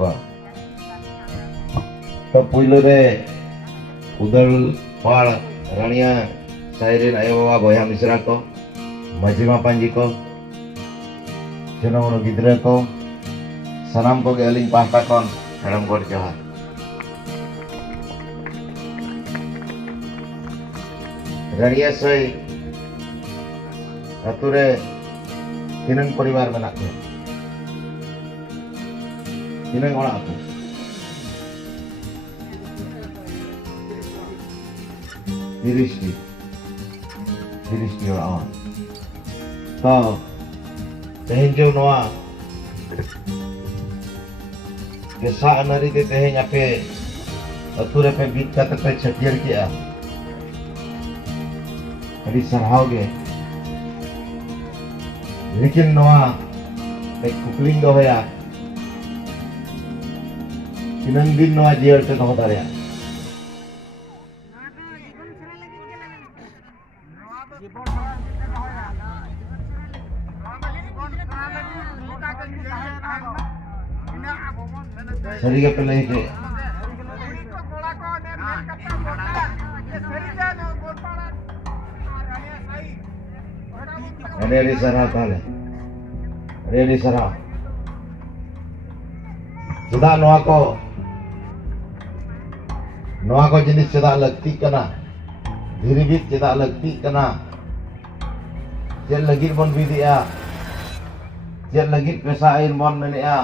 को तो पुइलो रे उदल पाड़ रानिया साइरेन आयो बाबा बया मिश्रा को माजी मापांजी को जनमनो गिद्रा को सनाम को गे अलिंग पाहता कोन हड़म गोड जोहार रानिया सई अतुरे तीनंग परिवार में नाक तीनंग ओड़ा अतु 30 orang. तो तेहें जो नवा केसा नरी ते तेहें आपे अतुरे पे बीत कते पे छटियर किया अभी सरहाओगे लेकिन नवा एक कुकलिंग दो है तीनंग दिन नवा जीवर ते दो दारिया सरी के पहले ही रेडी सरहा ताले रेडी सरहा चेदा नवा को जिनिस चेदा लगती कना धीरे भी चेदा लगती कना चेद लगित बन बिदिया चेद लगित पेशा आइन बन मेनेया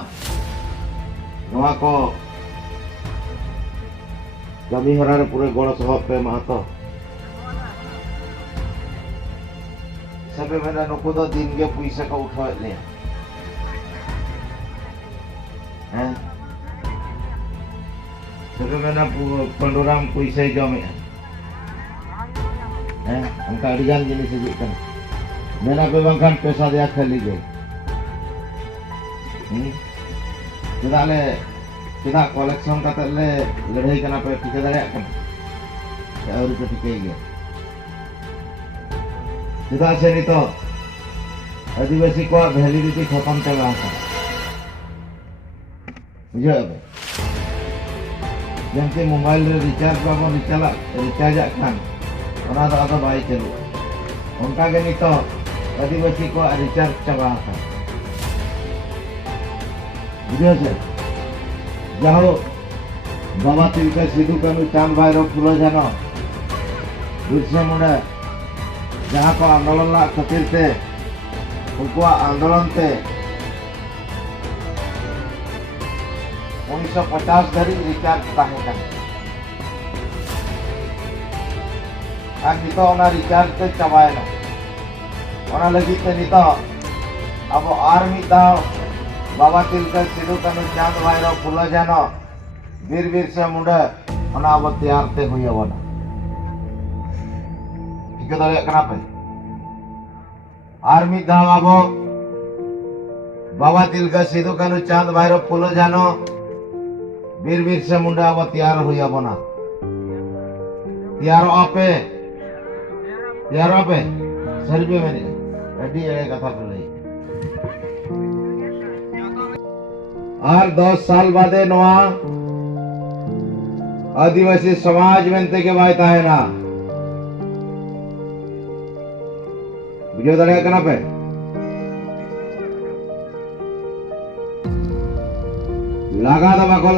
नवा को कमी हरा रे पूरे गोड़ सहब पे महतो सबे मेना नुकु दो दिन के पैसा को उठाए ले हैं सबे मेना पंडुराम पैसा जमे हैं उनका अडिगान जिनिस हिजुग कन मेना पे बंखान पैसा दिया खाली गई चेदा ले चेदा कलेक्शन कते ले लड़ाई कना पे टिके दाड़े कना और पे टिके गया चेदा से नितो आदिवासी को वैलिडिटी खत्म चला था बुझे जंते मोबाइल रे रिचार्ज बाबा रिचार्ज खान ओना दा आदा बाई चलू उनका के नितो आदिवासी को रिचार्ज चला था बुझे से जाओ बाबा तिलका सिद्धू कानू चांद भाईरो फुलो जानो बिरसा मुंडा जहाँ को आंदोलन ला खातिर ते उनको आंदोलन ते 1950 धरी रिचार्ज ताहे कन आ नितो ओना रिचार्ज ते चबायना ओना लगी ते नितो अब आर्मी दाव बाबा तिलका सिद्धू कानू चांद भाईरो फुलो जानो वीर बिरसा मुंडा ओना अब तैयार ते हुई अबना ठीक दाड़े कना पे आर्मी दाव आबो बाबा तिलका सिद्धू कानू चांद भाईरो फुलो जानो वीर बिरसा मुंडा अब तैयार हुई अबना तैयार आपे सरबे मैंने रेडी एड़े कथा बोले और 10 साल बादे नवा आदिवासी समाज मेनते के बायता है ना बुझे दाड़े कना पे लगा दबा को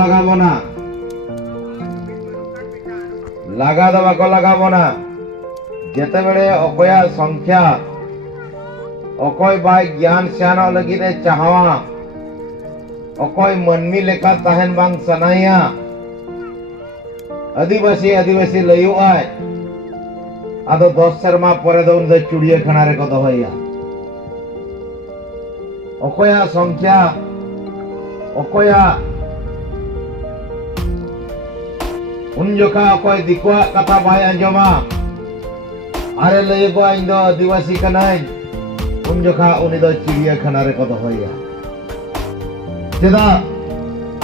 लगाबो ना जेते बेले अकोया संख्या अकोय बाय ज्ञान स्यानो लगिदे चाहवा अकोय मनमी लेका तहन बांग सनाया आदिवासी लयु आय आदो 10 शर्मा परे दो उन चुड़िया खाना रे को दोहैया अकोया संख्या अकोया उन जोखा अकोय दिकुआ कथा बाय अंजमा अरे लय को इन दो आदिवासी कनाय उन जोखा उनी दो चिड़िया खाना रे को दोहैया चेदा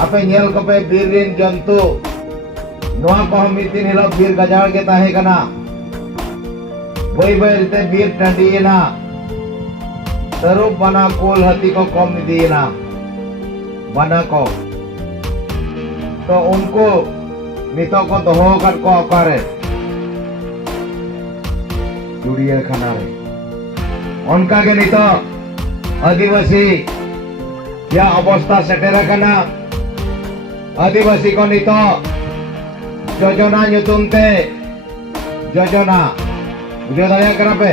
आपे नेल को पे बीर रेन जंतु नवा को हम मितिन हिलो बीर गजाड़ के ताहे कना बई रिते बीर टंडीना तरुप बना कोल हती को कम दीना बना को तो उनको नितो को दोहो कर को अकारे चुड़िया खाना रे उनका के नितो आदिवासी या अवस्था सेटेरा कना आदिवासी को नितो योजना nyutumte योजना बुझे दाया करा पे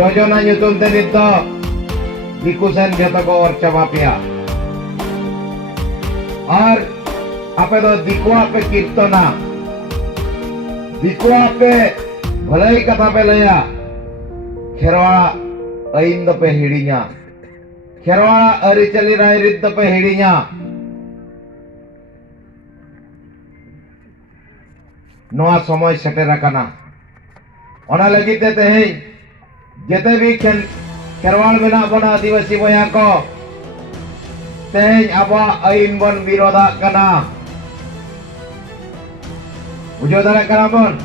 योजना nyutumte नितो दिकुसन जता को और चबा पिया और आपे तो दिकुआ पे कीर्तना दिकुआ पे भलाई कथा पे लया खेरवाड़ा अइन दो पे हिड़िया खेरवाड़ा अरिचली रायरित दो पे हिड़िया नोआ समय सेटेरा कना ओना लगी ते तेहे जेते भी खेरवाड़ मेना बना आदिवासी बया को तेहे आबा आइन बन विरोधा कना बुझो दाड़ा कना बन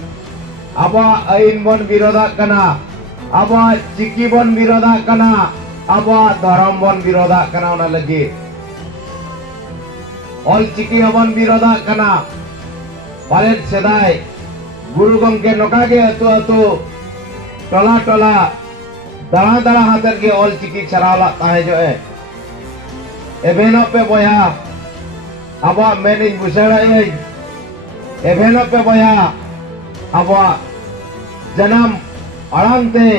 आबा आइन बन विरोधा कना आबा चिकी बन विरोधा कना आबा धर्म बन विरोधा कना ओना लगी ऑल चिकी बन विरोधा कना पालेट सेदाय गुरु गंगे नोका के अतु अतु टोला टोला दाड़ा दाड़ा हाथर के ऑल चिकी चरावला ताहे जो है एवेनो पे बोया आबा मैंने बुझाड़ा है एवेनो पे बोया आबा जन्म अड़ंगते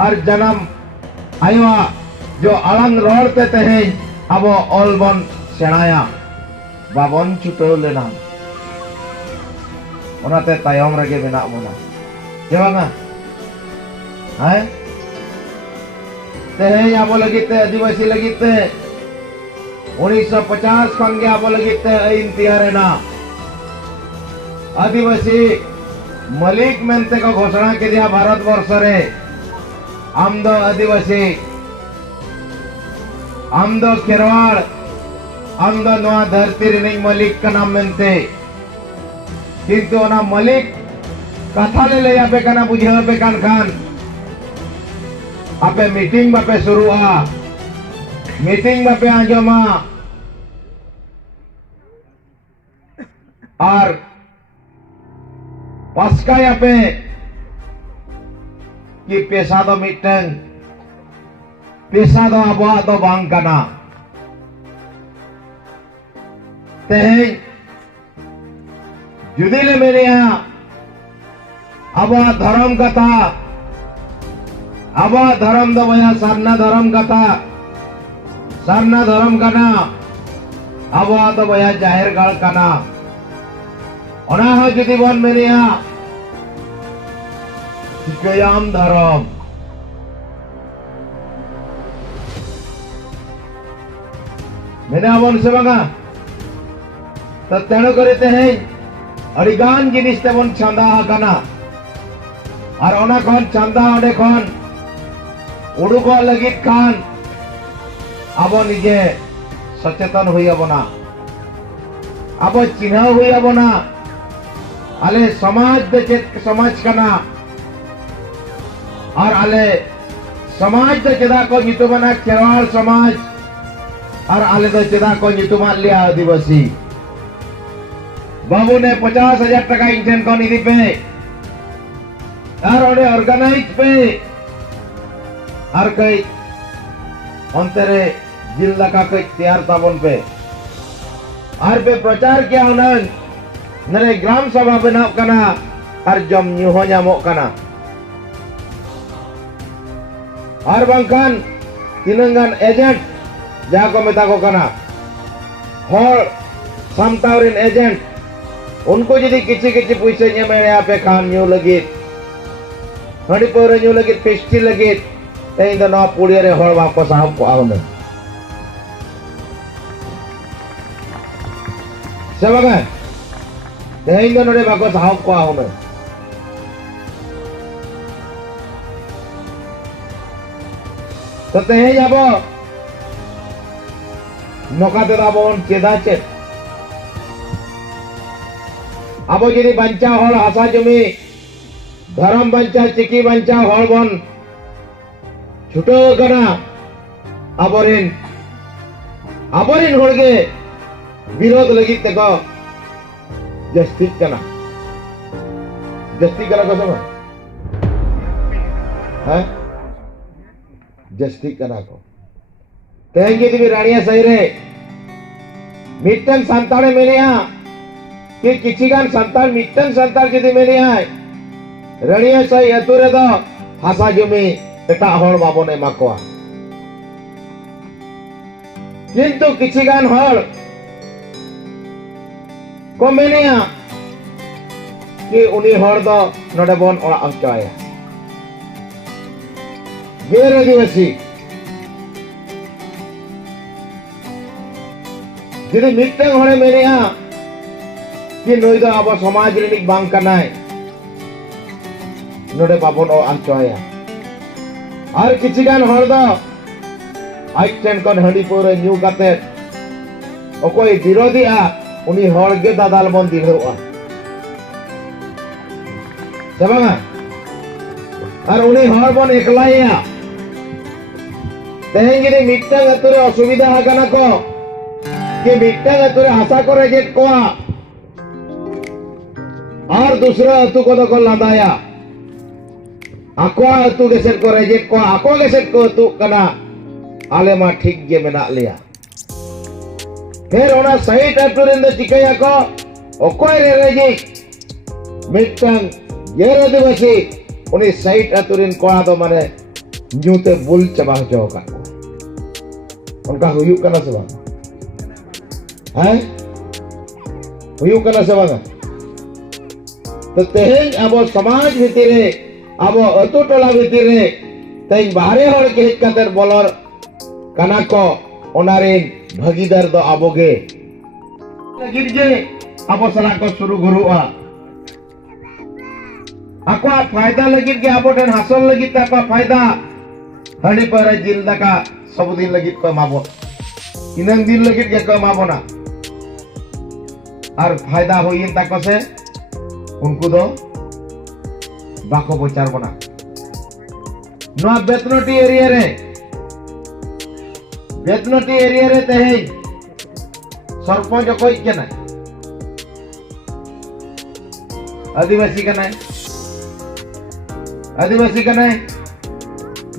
और जन्म आयुआ जो अड़ंग रोड़ते तहे अब ऑल बन सेनाया बाबन छुटो लेना उनाते तायम रगे बेना मोना जेबांगा हैं तेहे आबो लगिते आदिवासी लगिते 1950 खंगे आबो लगिते आइन तियारेना आदिवासी मलिक मेंते को घोषणा के दिया भारत वर्ष रे आम दो आदिवासी आम दो खेरवाड़ आम दो नोआ धरती रिनिंग मलिक का नाम मेंते किंतु ओना मलिक कथा ले ले आपे कना बुझे पे कान खान आपे मीटिंग बापे शुरू आ मीटिंग बापे आंजमा और पासका पे कि पेशा दो मीटिंग पेशा दो आबुआ दो बांग कना तेहे जुदी ले मेरे यहाँ आबुआ धर्म कथा आबा धर्म दो भैया सारना धर्म कथा सारना धर्म कना आबा तो भैया जाहिर गढ़ कना ओना हो जुदी बन मेरे यहाँ चिकयाम धर्म मेरे अवन से बंगा तो तेणु करते हैं अड़िगान जिनिस ते बन चंदा कना और ओना कौन चंदा ओडे कौन उड़ुको लगित खान अब निजे सचेतन हुई बना अब चिन्ह हुई बना आले समाज दे चेत समाज कना और आले समाज दे चेदा को नितुमना खेरवाड़ समाज और आले दे चेदा को नितुमान लिया आदिवासी बाबू ने 50,000 टका इंजन को निधि पे और ओडे ऑर्गेनाइज पे और कई अंतरे जिला का कई तैयार ताबन पे और पे प्रचार किया उन्हें नरे ग्राम सभा बनाव कना और जम न्यूहो न्यामो कना और बंकन तिनंगन एजेंट जहाँ को मेता को कना और सामतावरिन एजेंट उनको यदि किसी किसी पैसे न्या मेरे यहाँ पे खान न्यू लगी हड़ी पर न्यू लगी पेस्टी लगी तेई दो नवा पुड़िया रे हड़ बाको साहब को आवने से बगा तेई दो नरे बाको साहब को आवने तो तेई जाबो नोका ते दाबोन चेदा चे आबो जदि बंचा हड़ हासा जमी धर्म बंचा चिकी बंचा हड़ बन छुटो कना आबोरिन आबोरिन होड़गे विरोध लगी तको जस्ती कना को सब है जस्ती कना को तेहन जुदी रानिया सही रे मिट्टन संताड़े मेनिया कि किछिगान संताड़ मिट्टन संताड़ जुदी मेनिया रानिया सही अतुरे दो हासा जमी एटा हर बाबन एमा कोआ किंतु किछिगान हर को मेनिया कि उनी हर दो नोडे बन ओड़ा अंचाया गैर आदिवासी जुदी मिट्टन हरे मेनिया कि नई दो अब समाज रिनिक बांग कनाय नोडे बाबन ओड़ा अंचाया और किछिगान हर दो आइटेन कन हंडी पौरे न्यू काते ओकोय विरोधिया उनी हर गे दादाल बन दिलहुआ सबंगा और उनी हर बन एकलाया तेहेन जुदी मिट्टन अतुरे असुविधा हाकाना को कि मिट्टन अतुरे हासा को रेजेट कोआ और दूसरा अतु को तो लादाया आको अतु गेसेट को रेजेट को आको गेसेट को अतु कना आले मा ठीक गे मेना लिया फिर ओना साइट अतुरेन दो चिकाया को ओकोय रे रेजी मिट्टन गैर आदिवासी उनी साइट अतुरेन कोआ दो माने न्यूते बुल चबा जो का उनका हुयु कना से बांग हैं हुयु कना से बांग तो तेहेन अब समाज भितरे अब अतु टोला भितरे तेहेन बाहरे हर के हेज काते बोलर कना को ओनारेन भागीदार दो आबोगे लगिर जे अब सला को शुरू गुरुआ आको फायदा लगिर के आबो ठन हासल लगिर ता फायदा हंडी पर जिल दाका सब दिन लगिर को माबो इनन दिन लगिर के को माबो ना और फायदा होइन ताको से उनको दो बाको बोचार बना नोआ बेतनोटी एरिया रे बेतनोटी एरिया रे तेहे सरपंच कोई केना आदिवासी कना आदिवासी कना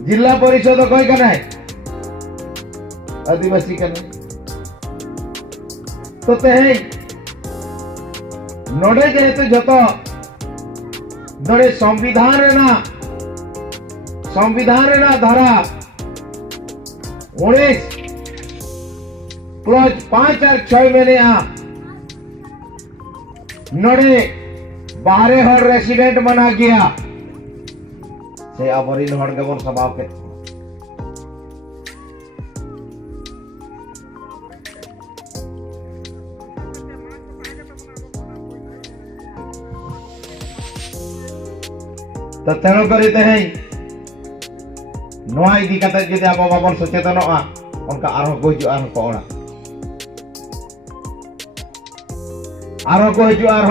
जिला परिषद कोई कना आदिवासी कना तो तेहे नोडे जेहेतु जतो नोडे संविधान रेना धारा 19 क्लॉज 5 और 6 में नोडे बाहरे हर रेसिडेंट बना गया से अबरिन हर के बन स्वभाव के तो तेणु करते हैं नोआ इदी कते जदि आबो बाबन सचेतनोआ उनका आरो को हिजु आरो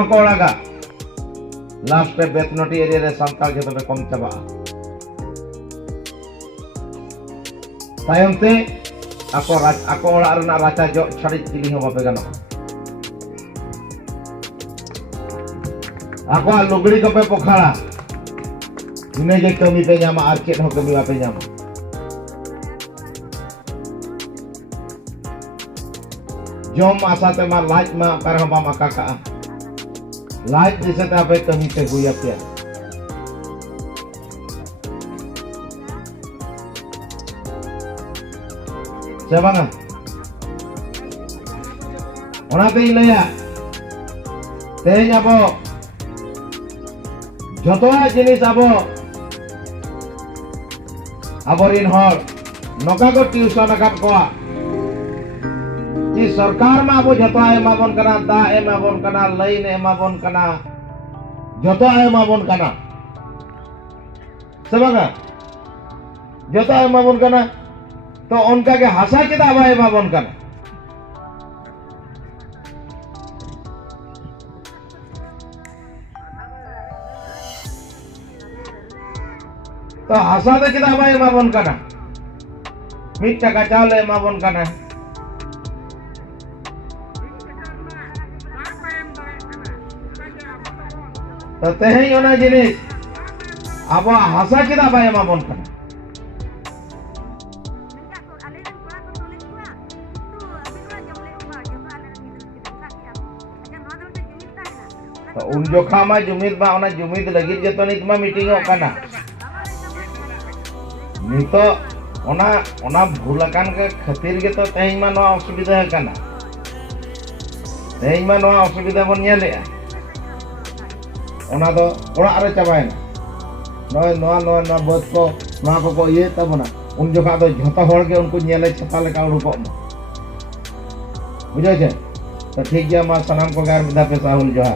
को ओड़ा का लास्ट पे बेतनोटी एरिया रे संताल जतो पे कम चबा तायमते ako ओड़ा रना राचा जो छड़ी चिली हो बापे गनो ako लुगड़ी को पे पोखाड़ा इने जे कमी पे जामा आर चेत हो कमी वापे जामा जोम आशा ते मा लाज मा कर हम बामा काका लाज दिसे ते आपे कमी ते गुया पे सेबांगा ओनाते इलया तेज आबो जतोआ जिनिस आबो आबरिन हर नका को ट्यूशन अकात कोआ कि सरकार मा आबो जतोआ एमाबन कना दा एमाबन कना लाइन एमाबन कना जतोआ एमाबन कना सेबांगा जतोआ एमाबन कना तो उनका के हासा के दावा एमाबन कना तो हासा दे चेदा बाय एमाबन कना मिट टाका चावले एमाबन कना तो तेहें ओना जिनिस अब हासा चेदा बाय एमाबोन कना तो उन जोखा मा जुमिद बा ओना जुमिद लगी जतो नित मा मीटिंग ओकाना नितो ओना ओना भूलकान के खातिर के तो तेहें मा नो असुविधा है कना तेहें मा नो असुविधा बन नेले ओना दो ओड़ा रे चाबायना नय नो बस को ये तबना उन जोखा दो झोता होड़ के उनको नेले छता लेका उड़को बुझे छे तो ठीक गया मा सनाम को गार विधा पे साहुल जोहा।